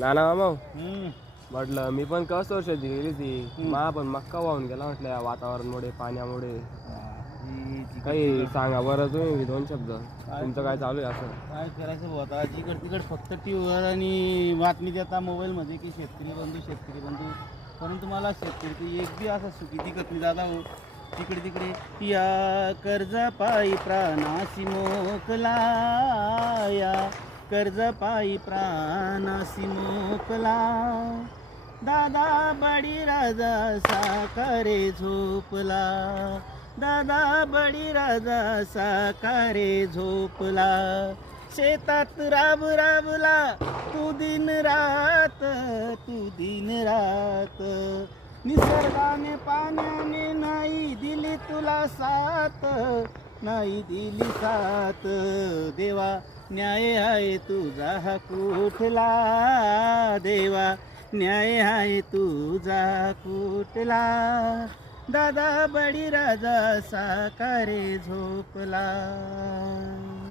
नाना मामा हम्म. म्हटलं मी पण कस वर्ष गेली ती मा पण मक्का वाहून गेला म्हटलं या वातावरणामुळे पाण्यामुळे काही सांगा बरं तुम्ही 2 शब्द तुमचं काय चालू आहे असं काय करायचं भाऊ आता जिकड तिकड फक्त टीव्हीवर आणि बातमी देता मोबाईलमध्ये की शेतकरी बंधू परंतु मला शेतकरी एक बी असा सुखी दिसत नाही दादा हो. तिकडे तिकडे या कर्जपायी प्राणासी मोकला या कर्जपायी प्राणासी मोकला दादा बडी राजा साकारे झोपला दादा बडी राजा साकारे झोपला शेतात राब राबला तू दिन रात निसर्गाने पाण्याने नाही दिली तुला साथ नाही दिली साथ देवा न्याय आहे तुझा हा कुठला देवा न्याय आहे तुझा कुठला दादा बडी राजा साकारे झोपला.